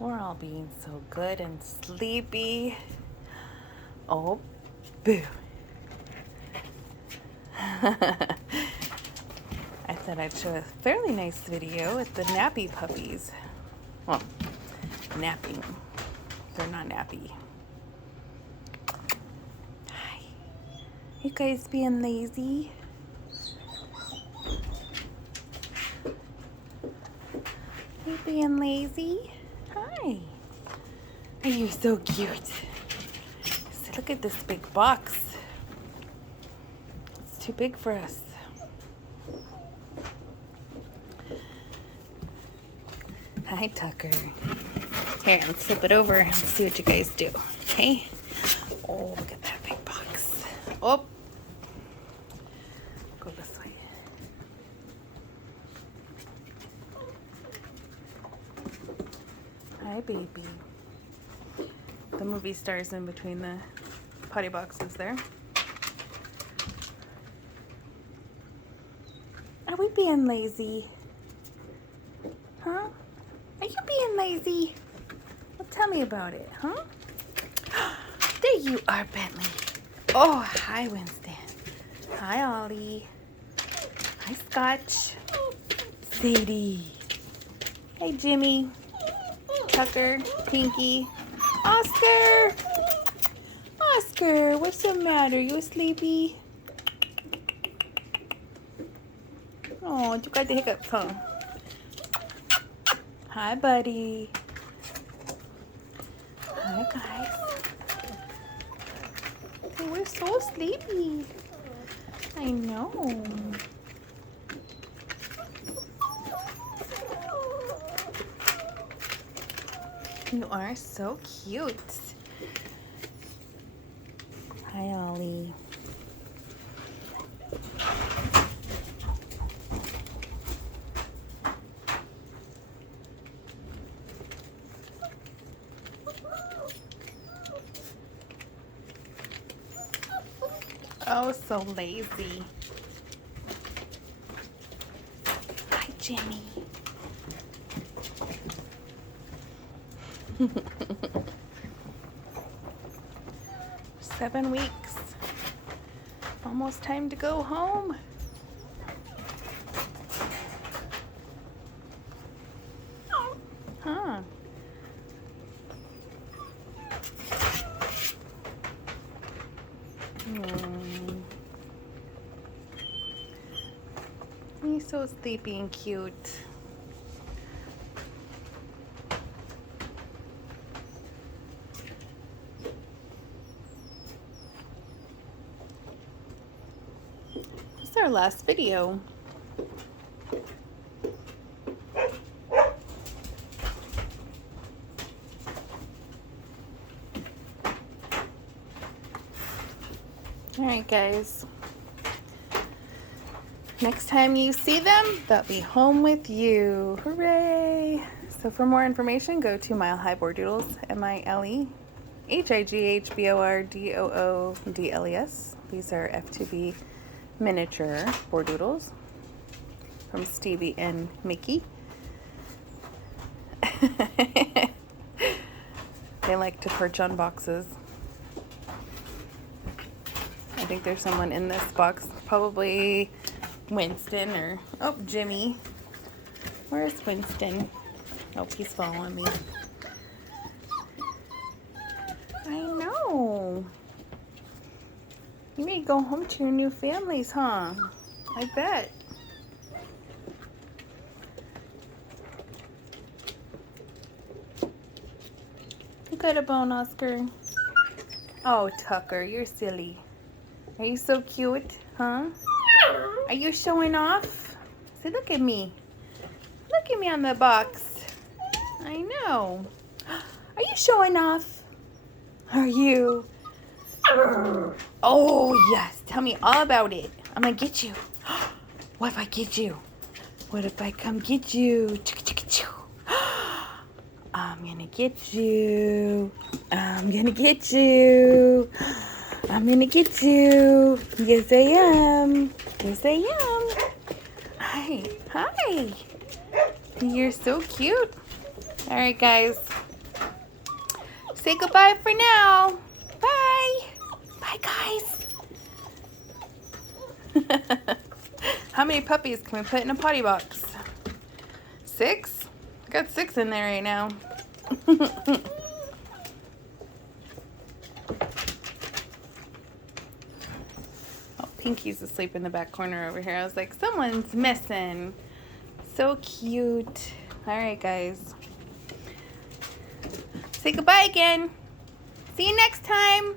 We're all being so good and sleepy. Oh, boo. I thought I'd show a fairly nice video with the nappy puppies. Well, napping. They're not nappy. Hi. You guys being lazy? You being lazy? Hi. Oh, you're so cute. So look at this big box. It's too big for us. Hi, Tucker. Here, let's flip it over and see what you guys do. Okay? Oh, look at that big box. Oh. Go this way. Hi, baby. The movie stars in between the potty boxes there. Are we being lazy? Huh? Are you being lazy? Well, tell me about it, huh? There you are, Bentley. Oh, hi, Winston. Hi, Ollie. Hi, Scotch. Sadie. Hey, Jimmy. Tucker. Pinky. Oscar. Oscar, what's the matter? You sleepy? Oh, you got the hiccups, huh? Hi, buddy. Hi, guys. Hey, we're so sleepy. I know. You are so cute. Hi, Ollie. Oh, so lazy. Hi, Jimmy. 7 weeks. Almost time to go home. Huh. He's so sleepy and cute. This is our last video. Alright, guys. Next time you see them, they'll be home with you. Hooray! So for more information, go to Mile High Bordoodles, MileHighBordoodles. These are F2B miniature Bordoodles from Stevie and Mickey. They like to perch on boxes. I think there's someone in this box, probably Winston or, oh, Jimmy. Where's Winston? Oh, he's following me. I know. You may go home to your new families, huh? I bet. You got a bone, Oscar. Oh, Tucker, you're silly. Are you so cute, huh? Are you showing off? Say, look at me. Look at me on the box. I know. Are you showing off? Are you? Oh, yes. Tell me all about it. I'm going to get you. What if I get you? What if I come get you? I'm going to get you. I'm going to get you. I'm going to get you. Yes, I am. Yes, I am. Hi. Hi. You're so cute. All right, guys. Say goodbye for now. Bye. Bye, guys. How many puppies can we put in a potty box? 6? Got 6 in there right now. Oh, Pinky's asleep in the back corner over here. I was like, someone's missing. So cute. All right, guys. Say goodbye again. See you next time.